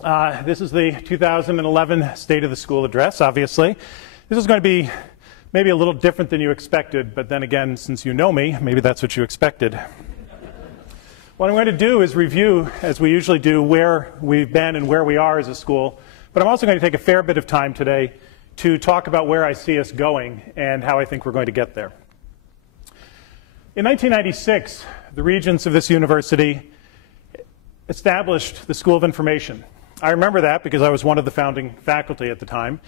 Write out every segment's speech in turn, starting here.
This is the 2011 State of the School Address, obviously. This is going to be maybe a little different than you expected, but then again, since you know me, maybe that's what you expected. What I'm going to do is review, as we usually do, where we've been and where we are as a school, but I'm also going to take a fair bit of time today to talk about where I see us going and how I think we're going to get there. In 1996, the regents of this university established the School of Information. I remember that because I was one of the founding faculty at the time.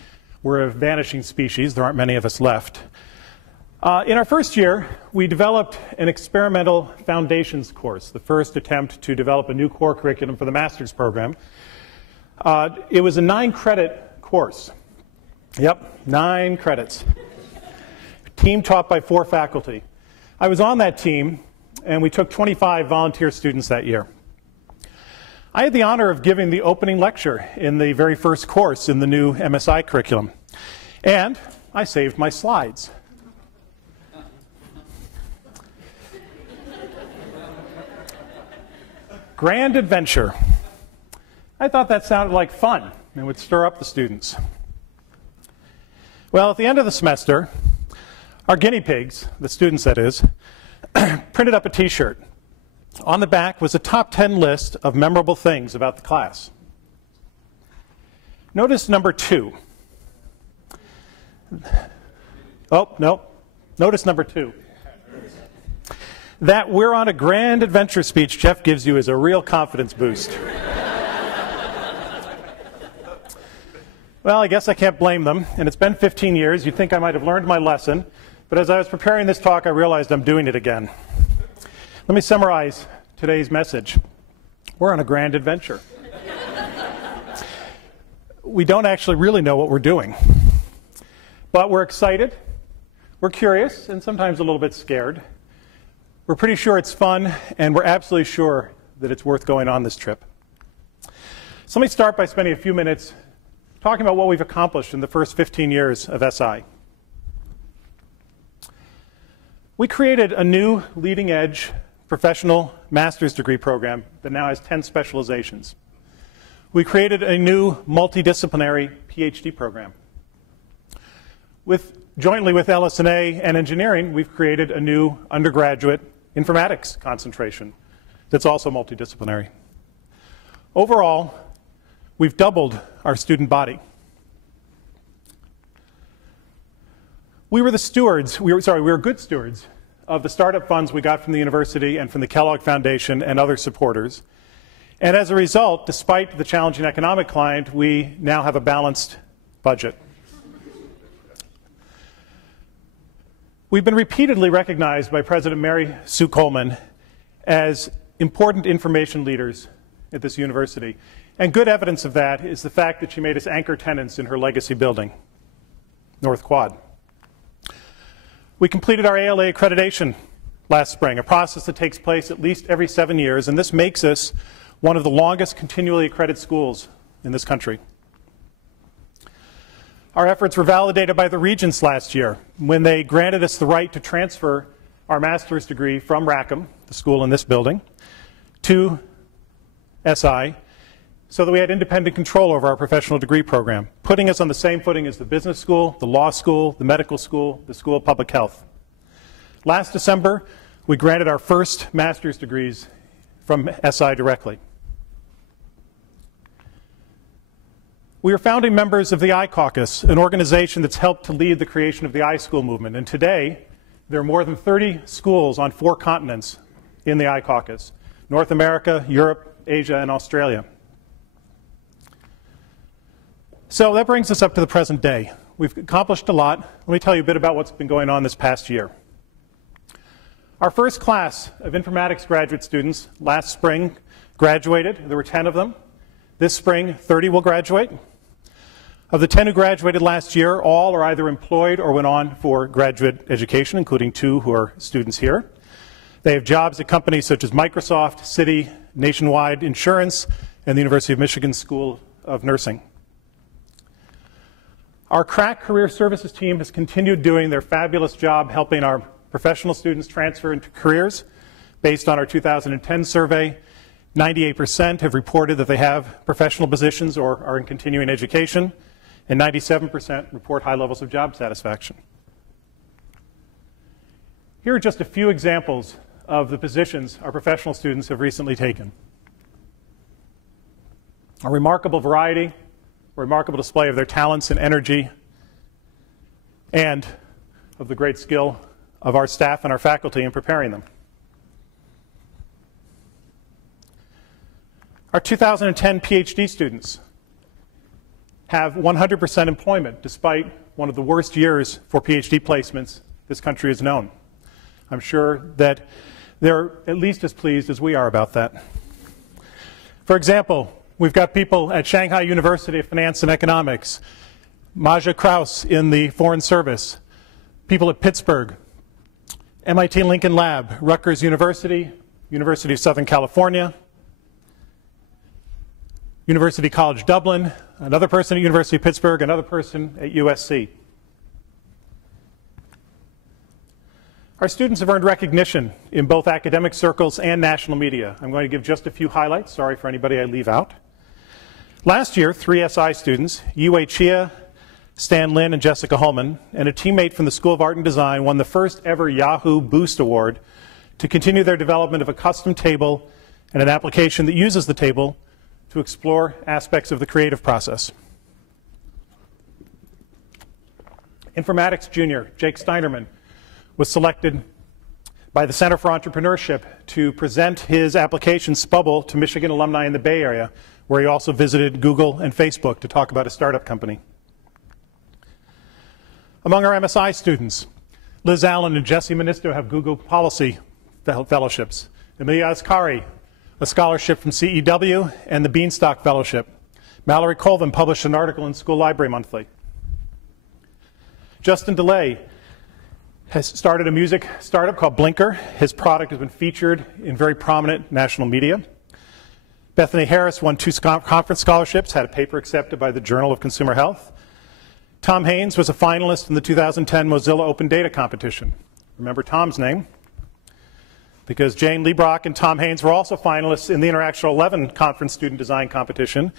We're a vanishing species. There aren't many of us left. In our first year, we developed an experimental foundations course, the first attempt to develop a new core curriculum for the master's program. It was a 9-credit course. Yep, 9 credits. Team taught by 4 faculty. I was on that team, and we took 25 volunteer students that year. I had the honor of giving the opening lecture in the very first course in the new MSI curriculum. And I saved my slides. Grand adventure. I thought that sounded like fun and would stir up the students. Well, at the end of the semester, our guinea pigs, the students that is, printed up a t-shirt. On the back was a top 10 list of memorable things about the class. Notice number 2. Oh, no. Notice number 2. That "we're on a grand adventure" speech Jeff gives you is a real confidence boost. Well, I guess I can't blame them, and it's been 15 years. You'd think I might have learned my lesson, but as I was preparing this talk, I realized I'm doing it again. Let me summarize today's message. We're on a grand adventure. We don't actually really know what we're doing, but we're excited, we're curious, and sometimes a little bit scared. We're pretty sure it's fun, and we're absolutely sure that it's worth going on this trip. So let me start by spending a few minutes talking about what we've accomplished in the first 15 years of SI. We created a new leading-edge professional master's degree program that now has 10 specializations. We created a new multidisciplinary PhD program. Jointly with LS&A and engineering, we've created a new undergraduate informatics concentration that's also multidisciplinary. Overall, we've doubled our student body. We were good stewards of the startup funds we got from the university and from the Kellogg Foundation and other supporters. And as a result, despite the challenging economic climate, we now have a balanced budget. We've been repeatedly recognized by President Mary Sue Coleman as important information leaders at this university. And good evidence of that is the fact that she made us anchor tenants in her legacy building, North Quad. We completed our ALA accreditation last spring, a process that takes place at least every 7 years, and this makes us one of the longest continually accredited schools in this country. Our efforts were validated by the regents last year when they granted us the right to transfer our master's degree from Rackham, the school in this building, to SI, so that we had independent control over our professional degree program, putting us on the same footing as the business school, the law school, the medical school, the School of Public Health. Last December, we granted our first master's degrees from SI directly. We are founding members of the I-Caucus, an organization that's helped to lead the creation of the iSchool movement. And today, there are more than 30 schools on 4 continents in the I-Caucus: North America, Europe, Asia, and Australia. So that brings us up to the present day. We've accomplished a lot. Let me tell you a bit about what's been going on this past year. Our first class of informatics graduate students last spring graduated. There were 10 of them. This spring, 30 will graduate. Of the 10 who graduated last year, all are either employed or went on for graduate education, including 2 who are students here. They have jobs at companies such as Microsoft, Citi, Nationwide Insurance, and the University of Michigan School of Nursing. Our crack career services team has continued doing their fabulous job helping our professional students transfer into careers based on our 2010 survey. 98% have reported that they have professional positions or are in continuing education, and 97% report high levels of job satisfaction. Here are just a few examples of the positions our professional students have recently taken. A remarkable variety, a remarkable display of their talents and energy, and of the great skill of our staff and our faculty in preparing them. Our 2010 PhD students have 100% employment despite one of the worst years for PhD placements this country has known. I'm sure that they're at least as pleased as we are about that. For example, we've got people at Shanghai University of Finance and Economics, Maja Kraus in the Foreign Service, people at Pittsburgh, MIT Lincoln Lab, Rutgers University, University of Southern California, University College Dublin, another person at University of Pittsburgh, another person at USC. Our students have earned recognition in both academic circles and national media. I'm going to give just a few highlights. Sorry for anybody I leave out. Last year, 3 SI students, Yue Chia, Stan Lin, and Jessica Holman, and a teammate from the School of Art and Design won the first ever Yahoo Boost Award to continue their development of a custom table and an application that uses the table to explore aspects of the creative process. Informatics junior Jake Steinerman was selected by the Center for Entrepreneurship to present his application Spubble to Michigan alumni in the Bay Area, where he also visited Google and Facebook to talk about a startup company. Among our MSI students, Liz Allen and Jesse Ministo have Google Policy Fellowships. Emilia Ascari, a scholarship from CEW, and the Beanstalk Fellowship. Mallory Colvin published an article in School Library Monthly. Justin DeLay has started a music startup called Blinker. His product has been featured in very prominent national media. Bethany Harris won 2 conference scholarships, had a paper accepted by the Journal of Consumer Health. Tom Haynes was a finalist in the 2010 Mozilla Open Data Competition. Remember Tom's name, because Jane Liebrock and Tom Haynes were also finalists in the International 11 Conference Student Design Competition.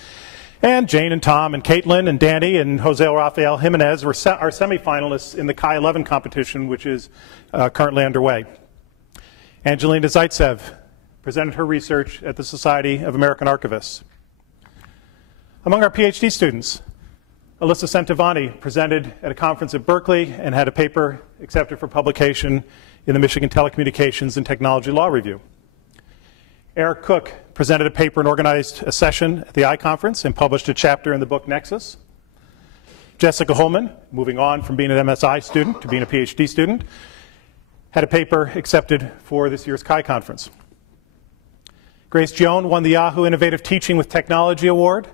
And Jane and Tom and Caitlin and Danny and Jose Rafael Jimenez are semifinalists in the Chi 11 competition, which is currently underway. Angelina Zaitsev presented her research at the Society of American Archivists. Among our PhD students, Alyssa Centovani presented at a conference at Berkeley and had a paper accepted for publication in the Michigan Telecommunications and Technology Law Review. Eric Cook presented a paper and organized a session at the I-Conference and published a chapter in the book Nexus. Jessica Holman, moving on from being an MSI student to being a PhD student, had a paper accepted for this year's Chi Conference. Grace Joan won the Yahoo Innovative Teaching with Technology Award.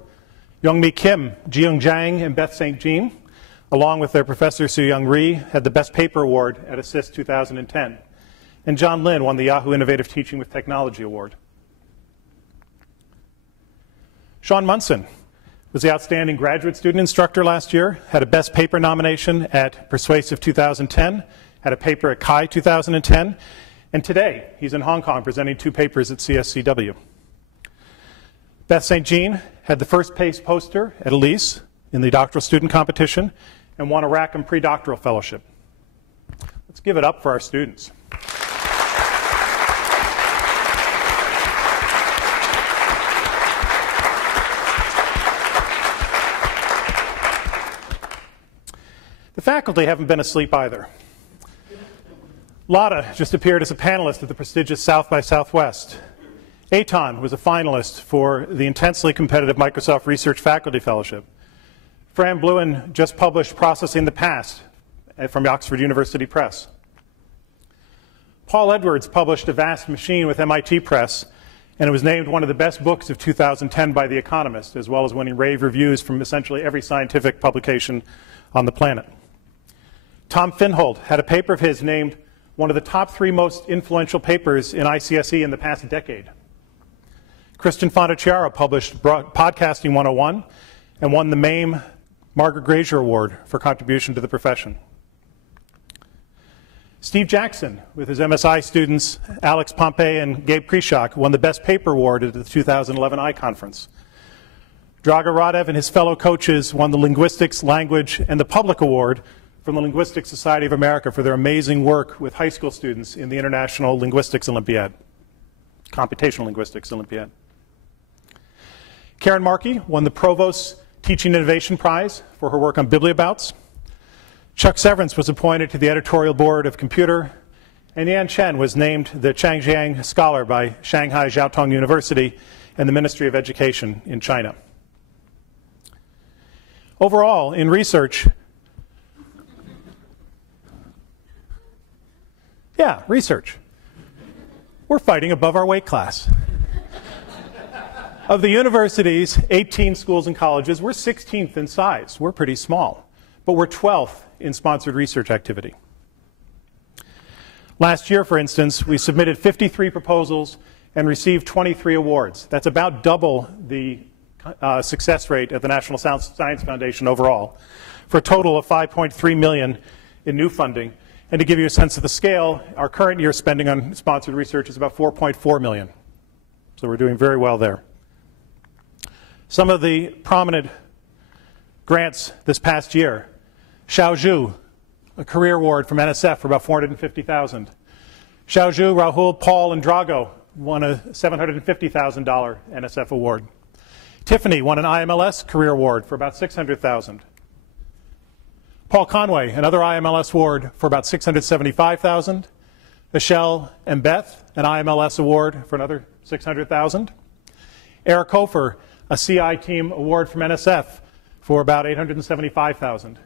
Youngmi Kim, Jiyoung Jang, and Beth St. Jean, along with their professor Soo-Young Ri, had the Best Paper Award at Assist 2010. And John Lin won the Yahoo Innovative Teaching with Technology Award. Sean Munson was the Outstanding Graduate Student Instructor last year, had a Best Paper nomination at Persuasive 2010, had a paper at Chi 2010, and today he's in Hong Kong presenting 2 papers at CSCW. Beth St. Jean had the first place poster at Elise in the doctoral student competition and won a Rackham pre-doctoral fellowship. Let's give it up for our students. The faculty haven't been asleep either. Lotta just appeared as a panelist at the prestigious South by Southwest. Eitan was a finalist for the intensely competitive Microsoft Research Faculty Fellowship. Fran Bluen just published Processing the Past from Oxford University Press. Paul Edwards published A Vast Machine with MIT Press, and it was named one of the best books of 2010 by The Economist, as well as winning rave reviews from essentially every scientific publication on the planet. Tom Finhold had a paper of his named one of the top 3 most influential papers in ICSE in the past decade. Kristen Fontecchiaro published Podcasting 101 and won the Margaret Grazier Award for contribution to the profession. Steve Jackson, with his MSI students, Alex Pompey and Gabe Krishak, won the Best Paper Award at the 2011 iConference. Draga Radev and his fellow coaches won the Linguistics, Language, and the Public Award from the Linguistic Society of America for their amazing work with high school students in the International Linguistics Olympiad, Computational Linguistics Olympiad. Karen Markey won the Provost Teaching Innovation Prize for her work on bibliobouts. Chuck Severance was appointed to the editorial board of Computer, and Yan Chen was named the Changjiang Scholar by Shanghai Jiao Tong University and the Ministry of Education in China. Overall, in research, we're fighting above our weight class. Of the university's 18 schools and colleges, we're 16th in size. We're pretty small, but we're 12th in sponsored research activity. Last year, for instance, we submitted 53 proposals and received 23 awards. That's about double the success rate at the National Science Foundation overall, for a total of $5.3 million in new funding. And to give you a sense of the scale, our current year spending on sponsored research is about $4.4 million. So we're doing very well there. Some of the prominent grants this past year: Xiaozhu, a career award from NSF for about $450,000. Xiaozhu, Rahul, Paul, and Drago won a $750,000 NSF award. Tiffany won an IMLS career award for about $600,000. Paul Conway, another IMLS award for about $675,000. Michelle and Beth, an IMLS award for another $600,000. Eric Hofer, a CI team award from NSF for about $875,000.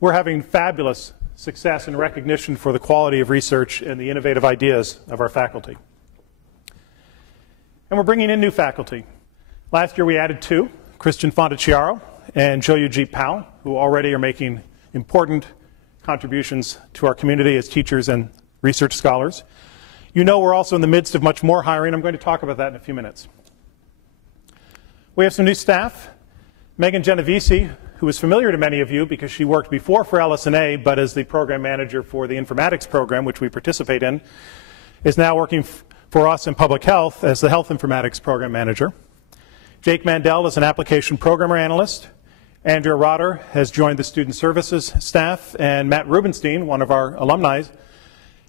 We're having fabulous success and recognition for the quality of research and the innovative ideas of our faculty. And we're bringing in new faculty. Last year we added 2, Christian Fontecchiaro and Joyujit Pao, who already are making important contributions to our community as teachers and research scholars. You know we're also in the midst of much more hiring. I'm going to talk about that in a few minutes. We have some new staff. Megan Genovese, who is familiar to many of you because she worked before for LS&A, but as the program manager for the informatics program, which we participate in, is now working for us in public health as the health informatics program manager. Jake Mandel is an application programmer analyst. Andrea Rotter has joined the student services staff, and Matt Rubenstein, one of our alumni,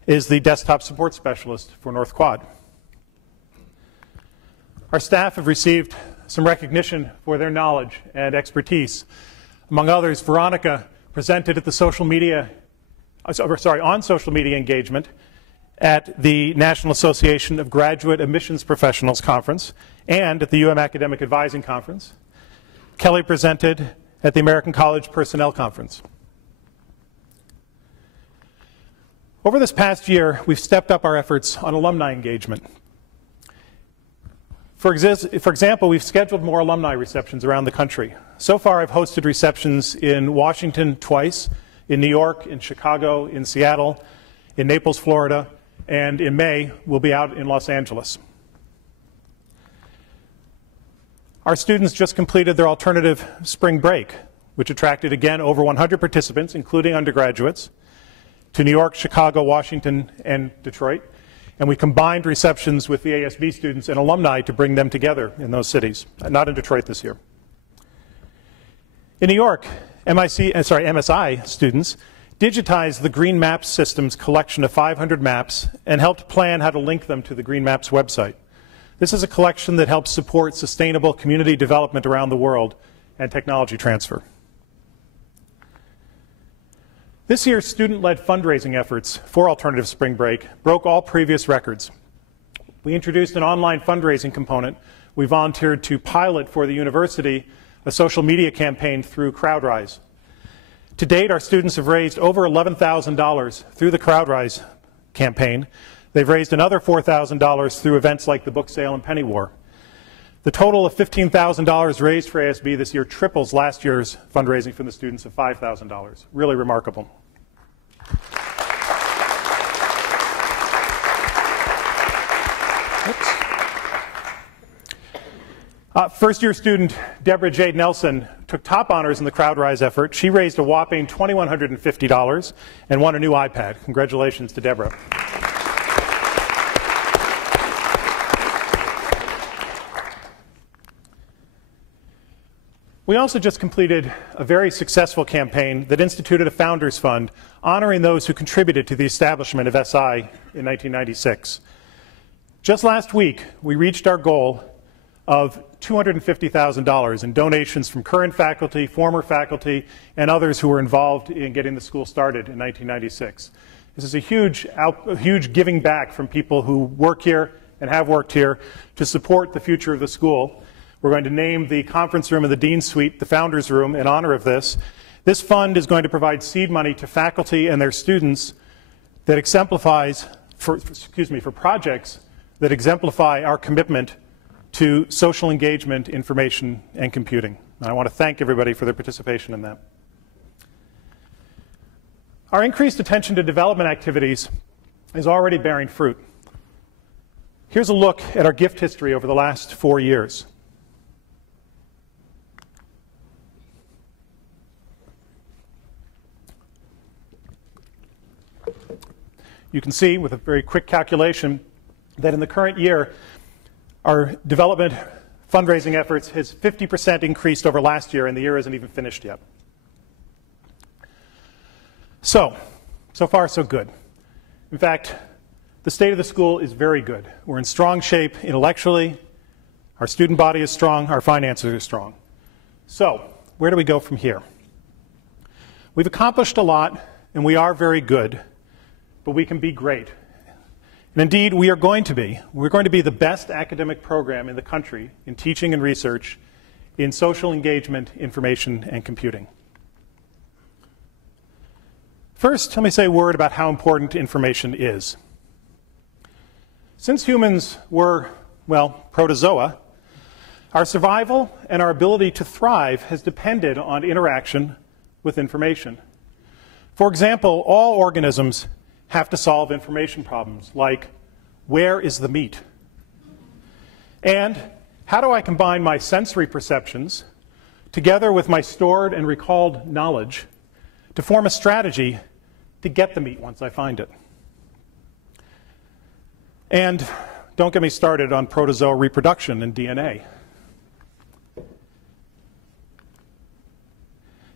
is the desktop support specialist for North Quad. Our staff have received some recognition for their knowledge and expertise. Among others, Veronica presented at the on social media engagement at the National Association of Graduate Admissions Professionals Conference and at the UM Academic Advising Conference. Kelly presented at the American College Personnel Conference. Over this past year, we've stepped up our efforts on alumni engagement. For example, we've scheduled more alumni receptions around the country. So far, I've hosted receptions in Washington twice, in New York, in Chicago, in Seattle, in Naples, Florida, and in May, we'll be out in Los Angeles. Our students just completed their alternative spring break, which attracted, again, over 100 participants, including undergraduates, to New York, Chicago, Washington, and Detroit. And we combined receptions with the ASB students and alumni to bring them together in those cities, not in Detroit this year. In New York, MSI students digitized the Green Maps system's collection of 500 maps and helped plan how to link them to the Green Maps website. This is a collection that helps support sustainable community development around the world and technology transfer. This year's student-led fundraising efforts for Alternative Spring Break broke all previous records. We introduced an online fundraising component. We volunteered to pilot for the university a social media campaign through CrowdRise. To date, our students have raised over $11,000 through the CrowdRise campaign. They've raised another $4,000 through events like the book sale and Penny War. The total of $15,000 raised for ASB this year triples last year's fundraising from the students of $5,000. Really remarkable. First-year student Deborah Jade Nelson took top honors in the CrowdRise effort. She raised a whopping $2,150 and won a new iPad. Congratulations to Deborah. We also just completed a very successful campaign that instituted a Founders Fund honoring those who contributed to the establishment of SI in 1996. Just last week, we reached our goal of $250,000 in donations from current faculty, former faculty, and others who were involved in getting the school started in 1996. This is a huge giving back from people who work here and have worked here to support the future of the school. We're going to name the conference room and the Dean's Suite the Founders Room in honor of this. This fund is going to provide seed money to faculty and their students that exemplifies, for projects that exemplify our commitment to social engagement, information, and computing. And I want to thank everybody for their participation in that. Our increased attention to development activities is already bearing fruit. Here's a look at our gift history over the last 4 years. You can see with a very quick calculation that in the current year, our development fundraising efforts has 50% increased over last year, and the year isn't even finished yet. So far so good. In fact, the state of the school is very good. We're in strong shape intellectually, our student body is strong, our finances are strong. So, where do we go from here? We've accomplished a lot, and we are very good, but we can be great. And indeed, we're going to be the best academic program in the country in teaching and research in social engagement, information, and computing. First, let me say a word about how important information is. Since humans were, well, protozoa, our survival and our ability to thrive has depended on interaction with information. For example, all organisms have to solve information problems like, where is the meat? And how do I combine my sensory perceptions together with my stored and recalled knowledge to form a strategy to get the meat once I find it? And don't get me started on protozoa reproduction and DNA.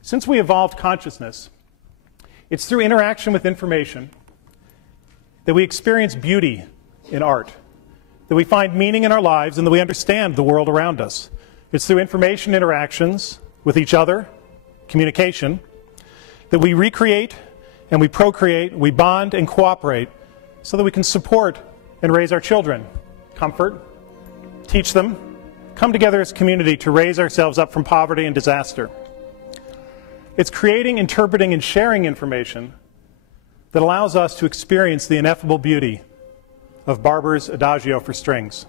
Since we evolved consciousness, it's through interaction with information that we experience beauty in art, that we find meaning in our lives, and that we understand the world around us. It's through information interactions with each other, communication, that we recreate and we procreate, we bond and cooperate so that we can support and raise our children, comfort, teach them, come together as a community to raise ourselves up from poverty and disaster. It's creating, interpreting, and sharing information that allows us to experience the ineffable beauty of Barber's Adagio for strings.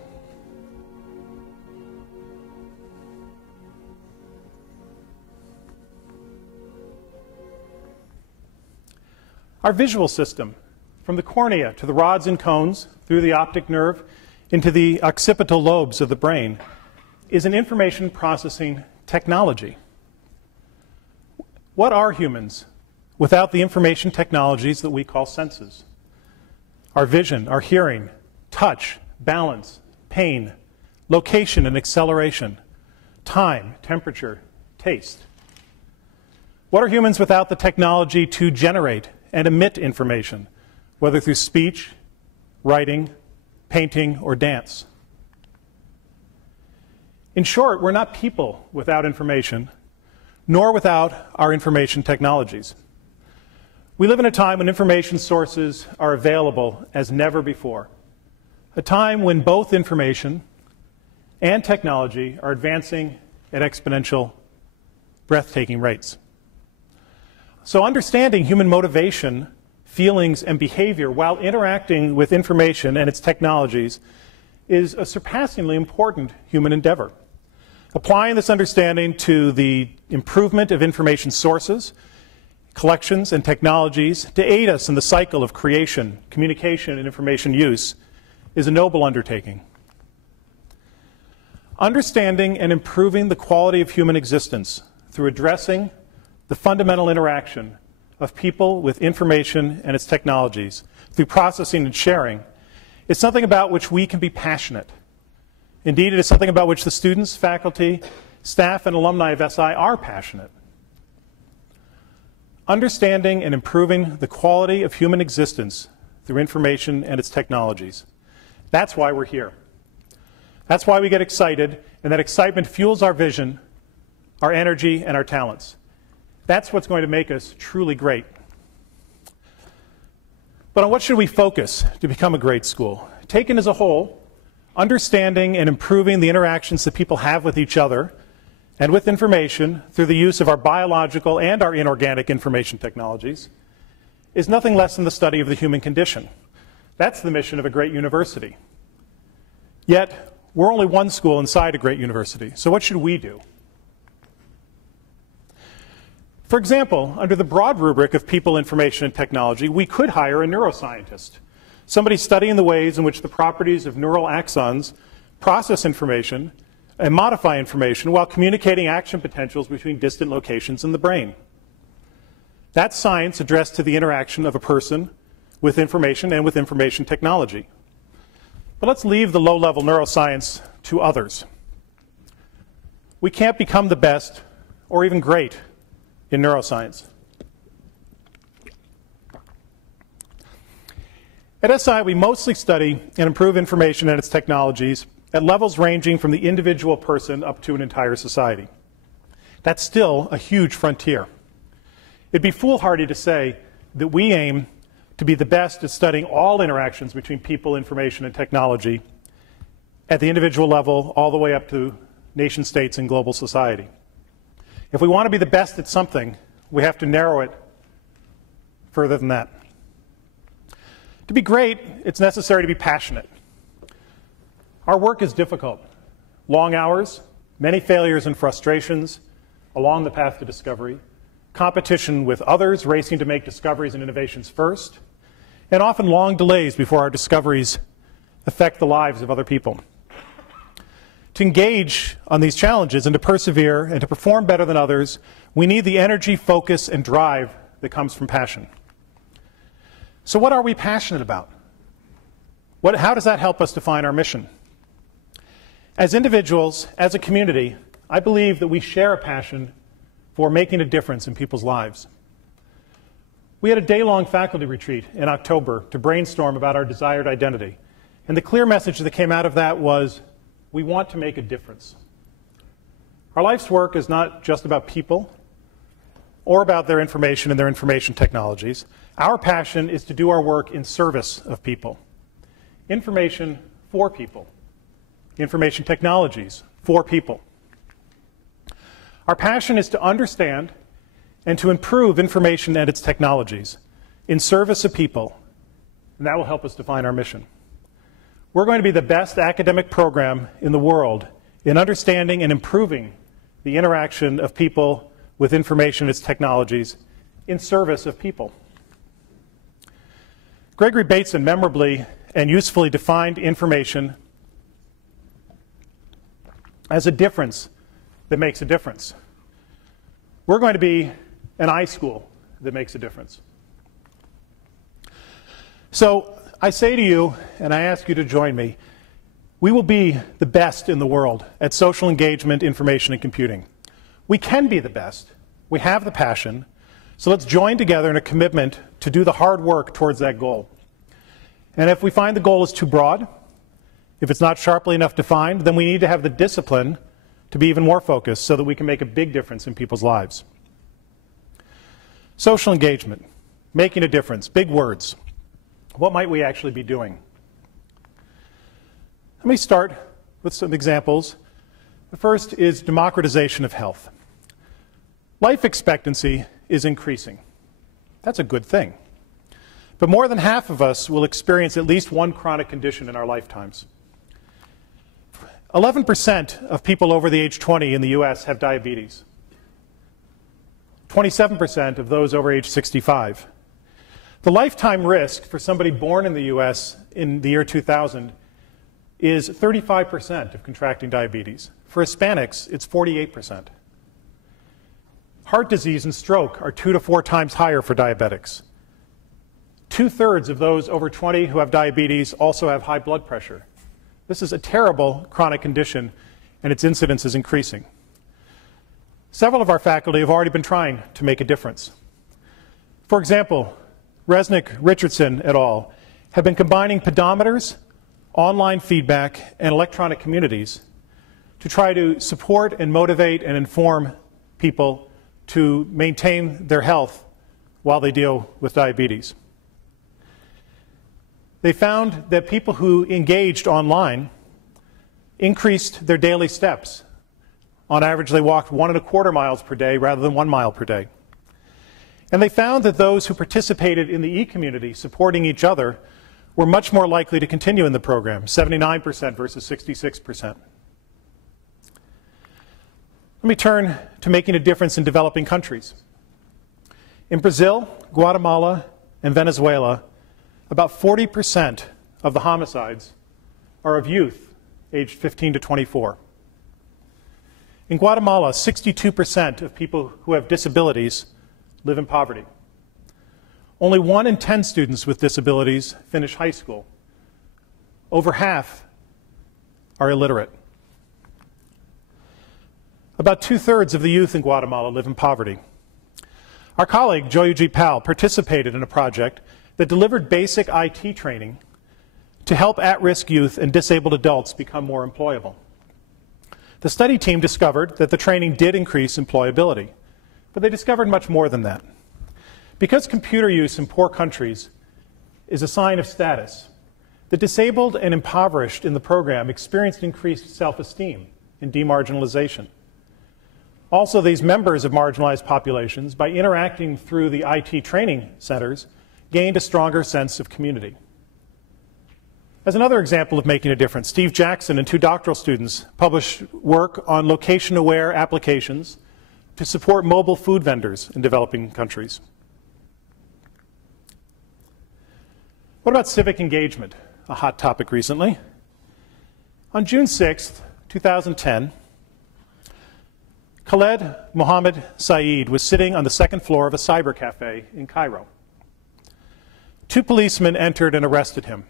Our visual system, from the cornea to the rods and cones, through the optic nerve, into the occipital lobes of the brain, is an information processing technology. What are humans without the information technologies that we call senses? Our vision, our hearing, touch, balance, pain, location and acceleration, time, temperature, taste. What are humans without the technology to generate and emit information, whether through speech, writing, painting, or dance? In short, we're not people without information, nor without our information technologies. We live in a time when information sources are available as never before, a time when both information and technology are advancing at exponential, breathtaking rates. So understanding human motivation, feelings, and behavior while interacting with information and its technologies is a surpassingly important human endeavor. Applying this understanding to the improvement of information sources, collections, and technologies to aid us in the cycle of creation, communication, and information use is a noble undertaking. Understanding and improving the quality of human existence through addressing the fundamental interaction of people with information and its technologies, through processing and sharing, is something about which we can be passionate. Indeed, it is something about which the students, faculty, staff, and alumni of SI are passionate. Understanding and improving the quality of human existence through information and its technologies. That's why we're here. That's why we get excited, and that excitement fuels our vision, our energy, and our talents. That's what's going to make us truly great. But on what should we focus to become a great school? Taken as a whole, understanding and improving the interactions that people have with each other and with information through the use of our biological and our inorganic information technologies is nothing less than the study of the human condition. That's the mission of a great university. Yet, we're only one school inside a great university, so what should we do? For example, under the broad rubric of people, information, and technology, we could hire a neuroscientist, somebody studying the ways in which the properties of neural axons process information and modify information while communicating action potentials between distant locations in the brain. That's science addressed to the interaction of a person with information and with information technology. But let's leave the low-level neuroscience to others. We can't become the best or even great in neuroscience. At SI, we mostly study and improve information and its technologies at levels ranging from the individual person up to an entire society. That's still a huge frontier. It'd be foolhardy to say that we aim to be the best at studying all interactions between people, information, and technology at the individual level all the way up to nation states and global society. If we want to be the best at something, we have to narrow it further than that. To be great, it's necessary to be passionate. Our work is difficult. Long hours, many failures and frustrations along the path to discovery, competition with others racing to make discoveries and innovations first, and often long delays before our discoveries affect the lives of other people. To engage on these challenges and to persevere and to perform better than others, we need the energy, focus, and drive that comes from passion. So what are we passionate about? How does that help us define our mission? As individuals, as a community, I believe that we share a passion for making a difference in people's lives. We had a day-long faculty retreat in October to brainstorm about our desired identity. And the clear message that came out of that was, we want to make a difference. Our life's work is not just about people or about their information and their information technologies. Our passion is to do our work in service of people. Information for people. Information technologies for people. Our passion is to understand and to improve information and its technologies in service of people, and that will help us define our mission. We're going to be the best academic program in the world in understanding and improving the interaction of people with information and its technologies in service of people. Gregory Bateson memorably and usefully defined information as a difference that makes a difference. We're going to be an iSchool that makes a difference. So I say to you, and I ask you to join me, we will be the best in the world at social engagement, information, and computing. We can be the best. We have the passion. So let's join together in a commitment to do the hard work towards that goal. And if we find the goal is too broad, if it's not sharply enough defined, then we need to have the discipline to be even more focused so that we can make a big difference in people's lives. Social engagement, making a difference, big words. What might we actually be doing? Let me start with some examples. The first is democratization of health. Life expectancy is increasing. That's a good thing. But more than half of us will experience at least one chronic condition in our lifetimes. 11% of people over the age 20 in the US have diabetes. 27% of those over age 65. The lifetime risk for somebody born in the US in the year 2000 is 35% of contracting diabetes. For Hispanics, it's 48%. Heart disease and stroke are 2 to 4 times higher for diabetics. 2/3 of those over 20 who have diabetes also have high blood pressure. This is a terrible chronic condition, and its incidence is increasing. Several of our faculty have already been trying to make a difference. For example, Resnick, Richardson et al. Have been combining pedometers, online feedback, and electronic communities to try to support and motivate and inform people to maintain their health while they deal with diabetes. They found that people who engaged online increased their daily steps. On average, they walked 1.25 miles per day rather than 1 mile per day. And they found that those who participated in the e-community, supporting each other, were much more likely to continue in the program, 79% versus 66%. Let me turn to making a difference in developing countries. In Brazil, Guatemala, and Venezuela, about 40% of the homicides are of youth aged 15 to 24. In Guatemala, 62% of people who have disabilities live in poverty. Only 1 in 10 students with disabilities finish high school. Over half are illiterate. About 2/3 of the youth in Guatemala live in poverty. Our colleague, Joyuji Pal, participated in a project that delivered basic IT training to help at-risk youth and disabled adults become more employable. The study team discovered that the training did increase employability, but they discovered much more than that. Because computer use in poor countries is a sign of status, the disabled and impoverished in the program experienced increased self-esteem and demarginalization. Also, these members of marginalized populations, by interacting through the IT training centers, gained a stronger sense of community. As another example of making a difference, Steve Jackson and 2 doctoral students published work on location-aware applications to support mobile food vendors in developing countries. What about civic engagement, a hot topic recently? On June 6th, 2010, Khaled Mohammed Saeed was sitting on the 2nd floor of a cyber cafe in Cairo. 2 policemen entered and arrested him.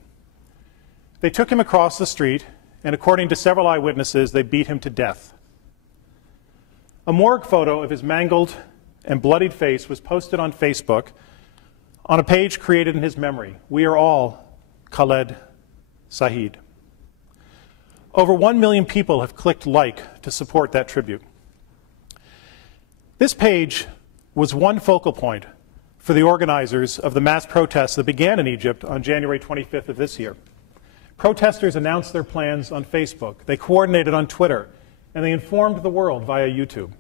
They took him across the street, and according to several eyewitnesses, they beat him to death. A morgue photo of his mangled and bloodied face was posted on Facebook on a page created in his memory. We are all Khaled Saeed. Over 1 million people have clicked like to support that tribute. This page was one focal point for the organizers of the mass protests that began in Egypt on January 25th of this year. Protesters announced their plans on Facebook, they coordinated on Twitter, and they informed the world via YouTube.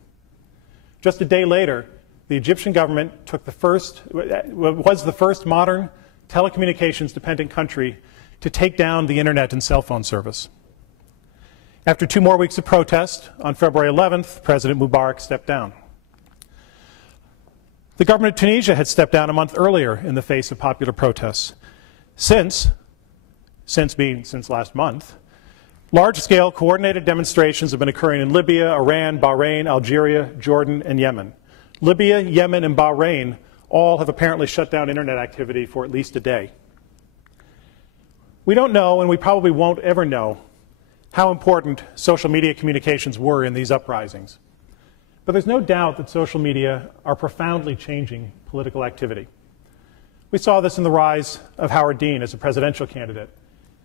Just a day later, the Egyptian government was the first modern telecommunications-dependent country to take down the internet and cell phone service. After 2 more weeks of protest, on February 11th, President Mubarak stepped down. The government of Tunisia had stepped down a month earlier in the face of popular protests. Since last month, large-scale coordinated demonstrations have been occurring in Libya, Iran, Bahrain, Algeria, Jordan, and Yemen. Libya, Yemen, and Bahrain all have apparently shut down internet activity for at least a day. We don't know, and we probably won't ever know, how important social media communications were in these uprisings. But there's no doubt that social media are profoundly changing political activity. We saw this in the rise of Howard Dean as a presidential candidate,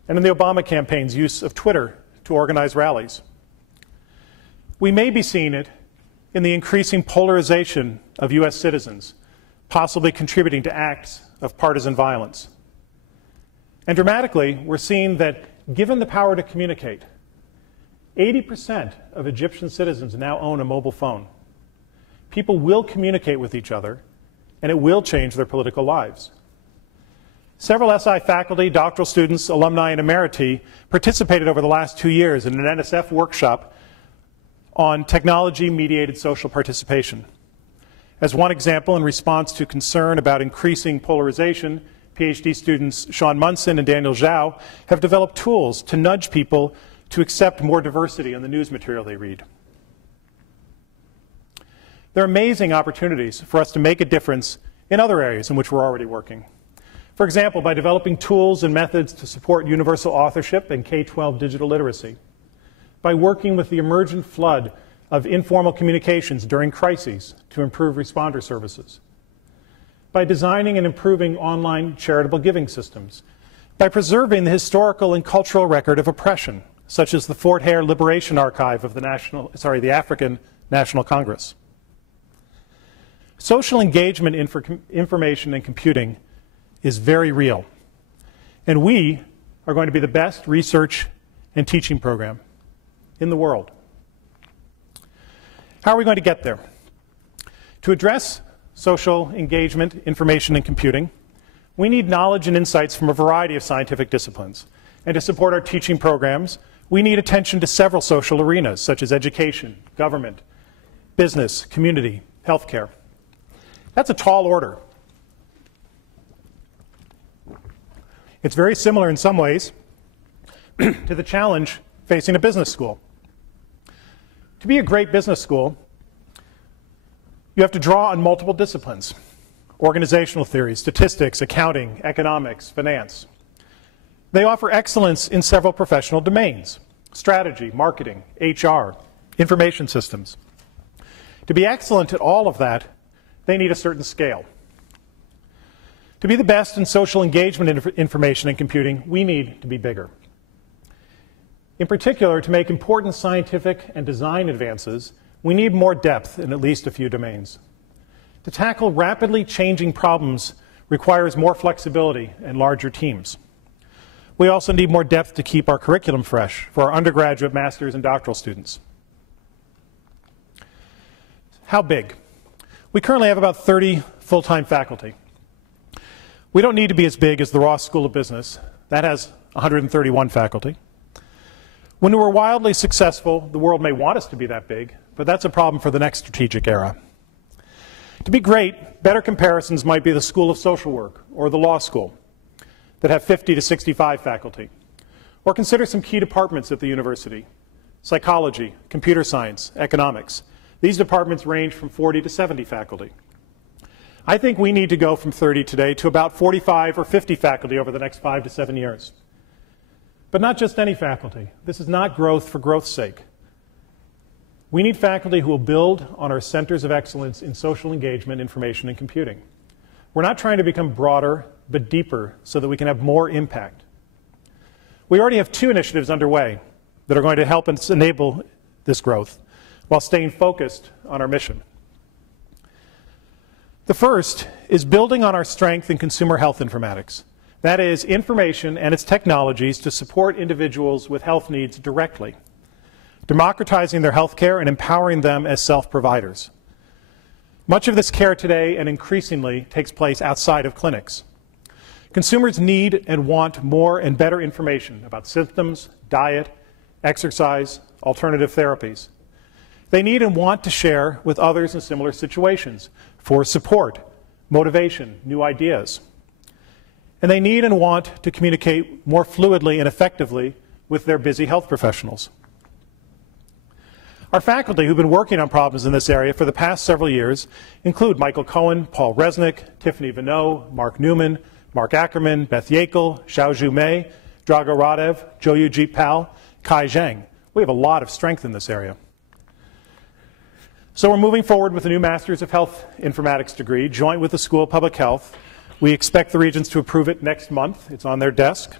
and in the Obama campaign's use of Twitter to organize rallies. We may be seeing it in the increasing polarization of U.S. citizens, possibly contributing to acts of partisan violence. And dramatically, we're seeing that given the power to communicate, 80% of Egyptian citizens now own a mobile phone. People will communicate with each other, and it will change their political lives. Several SI faculty, doctoral students, alumni, and emeriti participated over the last 2 years in an NSF workshop on technology-mediated social participation. As one example, in response to concern about increasing polarization, PhD students Sean Munson and Daniel Zhao have developed tools to nudge people to accept more diversity in the news material they read. There are amazing opportunities for us to make a difference in other areas in which we're already working. For example, by developing tools and methods to support universal authorship and K-12 digital literacy, by working with the emergent flood of informal communications during crises to improve responder services, by designing and improving online charitable giving systems, by preserving the historical and cultural record of oppression, such as the Fort Hare Liberation Archive of the African National Congress. Social engagement in information and computing is very real, and we are going to be the best research and teaching program in the world. How are we going to get there? To address social engagement, information, and computing, we need knowledge and insights from a variety of scientific disciplines. And to support our teaching programs, we need attention to several social arenas, such as education, government, business, community, healthcare. That's a tall order. It's very similar in some ways to the challenge facing a business school. To be a great business school, you have to draw on multiple disciplines: organizational theory, statistics, accounting, economics, finance. They offer excellence in several professional domains: strategy, marketing, HR, information systems. To be excellent at all of that, they need a certain scale. To be the best in social engagement information and computing, we need to be bigger. In particular, to make important scientific and design advances, we need more depth in at least a few domains. To tackle rapidly changing problems requires more flexibility and larger teams. We also need more depth to keep our curriculum fresh for our undergraduate, master's, and doctoral students. How big? We currently have about 30 full-time faculty. We don't need to be as big as the Ross School of Business. That has 131 faculty. When we're wildly successful, the world may want us to be that big, but that's a problem for the next strategic era. To be great, better comparisons might be the School of Social Work or the law school that have 50 to 65 faculty. Or consider some key departments at the university: psychology, computer science, economics. These departments range from 40 to 70 faculty. I think we need to go from 30 today to about 45 or 50 faculty over the next 5 to 7 years. But not just any faculty. This is not growth for growth's sake. We need faculty who will build on our centers of excellence in social engagement, information, and computing. We're not trying to become broader, but deeper so that we can have more impact. We already have 2 initiatives underway that are going to help us enable this growth while staying focused on our mission. The first is building on our strength in consumer health informatics. That is, information and its technologies to support individuals with health needs directly, democratizing their health care and empowering them as self-providers. Much of this care today, and increasingly, takes place outside of clinics. Consumers need and want more and better information about symptoms, diet, exercise, alternative therapies. They need and want to share with others in similar situations for support, motivation, new ideas. And they need and want to communicate more fluidly and effectively with their busy health professionals. Our faculty who've been working on problems in this area for the past several years include Michael Cohen, Paul Resnick, Tiffany Vinot, Mark Newman, Mark Ackerman, Beth Yakel, Xiaozhu Mei, Drago Radev, Joyujit Pal, Kai Zhang. We have a lot of strength in this area. So we're moving forward with a new Master's of Health Informatics degree, joint with the School of Public Health. We expect the Regents to approve it next month. It's on their desk.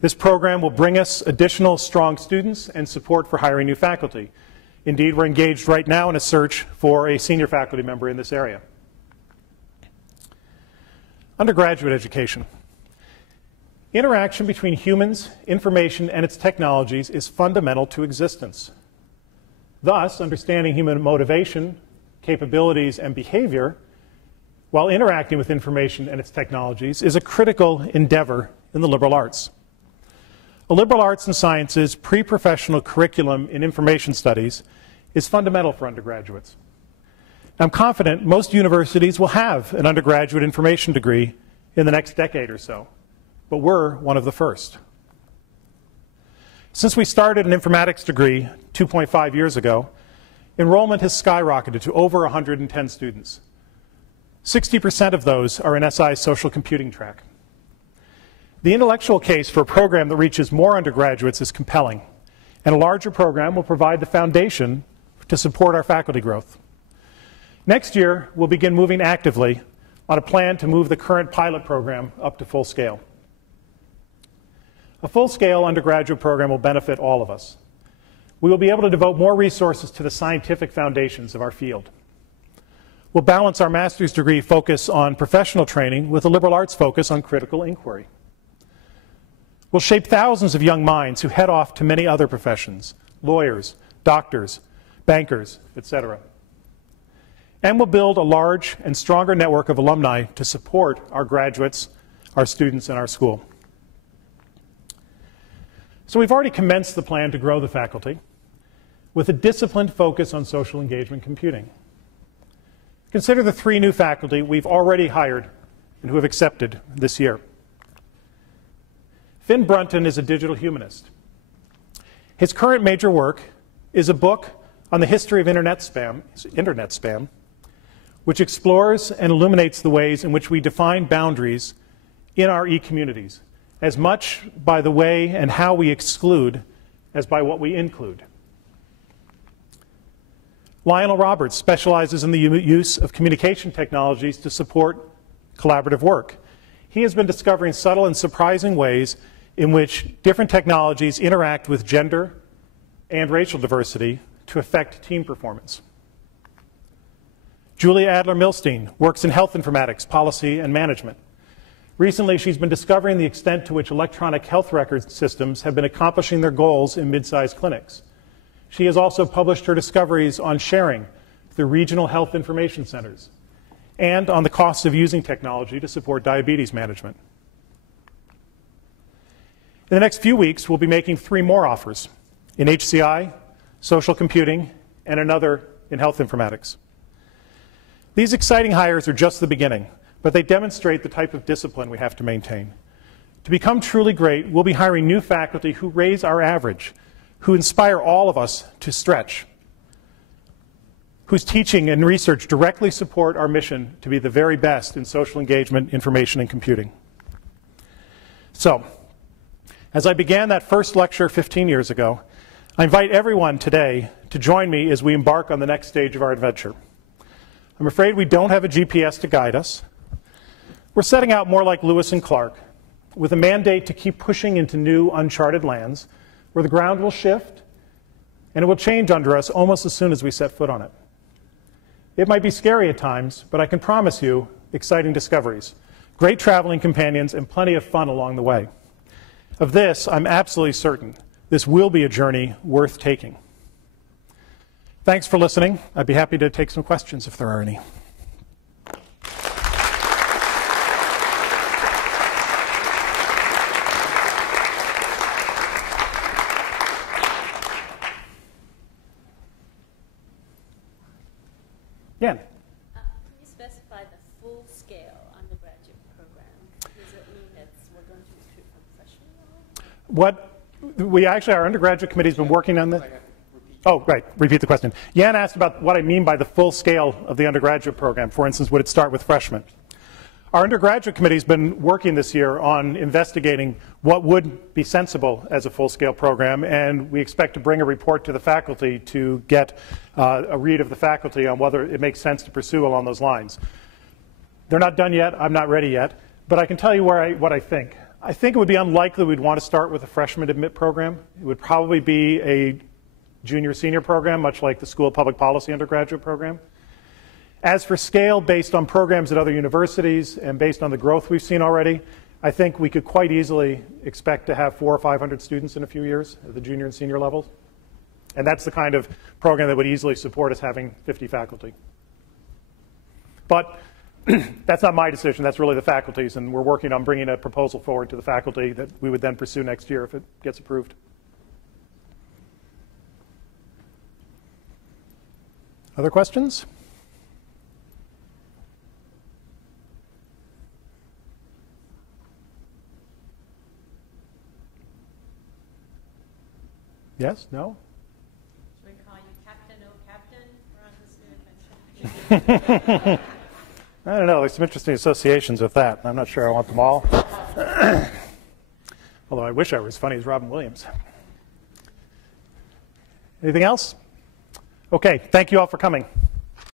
This program will bring us additional strong students and support for hiring new faculty. Indeed, we're engaged right now in a search for a senior faculty member in this area. Undergraduate education. Interaction between humans, information, and its technologies is fundamental to existence. Thus, understanding human motivation, capabilities, and behavior while interacting with information and its technologies is a critical endeavor in the liberal arts. A liberal arts and sciences pre-professional curriculum in information studies is fundamental for undergraduates. I'm confident most universities will have an undergraduate information degree in the next decade or so, but we're one of the first. Since we started an informatics degree 2.5 years ago, enrollment has skyrocketed to over 110 students. 60% of those are in SI's social computing track. The intellectual case for a program that reaches more undergraduates is compelling, and a larger program will provide the foundation to support our faculty growth. Next year, we'll begin moving actively on a plan to move the current pilot program up to full scale. A full-scale undergraduate program will benefit all of us. We will be able to devote more resources to the scientific foundations of our field. We'll balance our master's degree focus on professional training with a liberal arts focus on critical inquiry. We'll shape thousands of young minds who head off to many other professions, lawyers, doctors, bankers, etc. And we'll build a large and stronger network of alumni to support our graduates, our students, and our school. So we've already commenced the plan to grow the faculty with a disciplined focus on social engagement computing. Consider the 3 new faculty we've already hired and who have accepted this year. Finn Brunton is a digital humanist. His current major work is a book on the history of internet spam, which explores and illuminates the ways in which we define boundaries in our e-communities, as much by the way and how we exclude as by what we include. Lionel Roberts specializes in the use of communication technologies to support collaborative work. He has been discovering subtle and surprising ways in which different technologies interact with gender and racial diversity to affect team performance. Julia Adler-Milstein works in health informatics, policy, and management. Recently, she's been discovering the extent to which electronic health record systems have been accomplishing their goals in mid-sized clinics. She has also published her discoveries on sharing through regional health information centers and on the costs of using technology to support diabetes management. In the next few weeks, we'll be making 3 more offers in HCI, social computing, and another in health informatics. These exciting hires are just the beginning, but they demonstrate the type of discipline we have to maintain. To become truly great, we'll be hiring new faculty who raise our average, who inspire all of us to stretch, whose teaching and research directly support our mission to be the very best in social engagement, information, and computing. So, as I began that first lecture 15 years ago, I invite everyone today to join me as we embark on the next stage of our adventure. I'm afraid we don't have a GPS to guide us. We're setting out more like Lewis and Clark, with a mandate to keep pushing into new, uncharted lands where the ground will shift and it will change under us almost as soon as we set foot on it. It might be scary at times, but I can promise you exciting discoveries, great traveling companions, and plenty of fun along the way. Of this, I'm absolutely certain. This will be a journey worth taking. Thanks for listening. I'd be happy to take some questions if there are any. Yeah. Can you specify the full-scale undergraduate program? Does it mean that we're going to recruit from freshmen? Our undergraduate committee has been working on this. Oh, right. Repeat the question. Jan asked about what I mean by the full scale of the undergraduate program. For instance, would it start with freshmen? Our undergraduate committee has been working this year on investigating what would be sensible as a full-scale program, and we expect to bring a report to the faculty to get a read of the faculty on whether it makes sense to pursue along those lines. They're not done yet. I'm not ready yet. But I can tell you what I think. I think it would be unlikely we'd want to start with a freshman admit program. It would probably be a junior-senior program, much like the School of Public Policy undergraduate program. As for scale, based on programs at other universities and based on the growth we've seen already, I think we could quite easily expect to have 400 or 500 students in a few years at the junior and senior levels. And that's the kind of program that would easily support us having 50 faculty. But that's not my decision. That's really the faculty's, and we're working on bringing a proposal forward to the faculty that we would then pursue next year if it gets approved. Other questions? Yes? No? Should we call you Captain O Captain for on this new adventure? I don't know. There's some interesting associations with that. I'm not sure I want them all. Although I wish I were as funny as Robin Williams. Anything else? Okay. Thank you all for coming.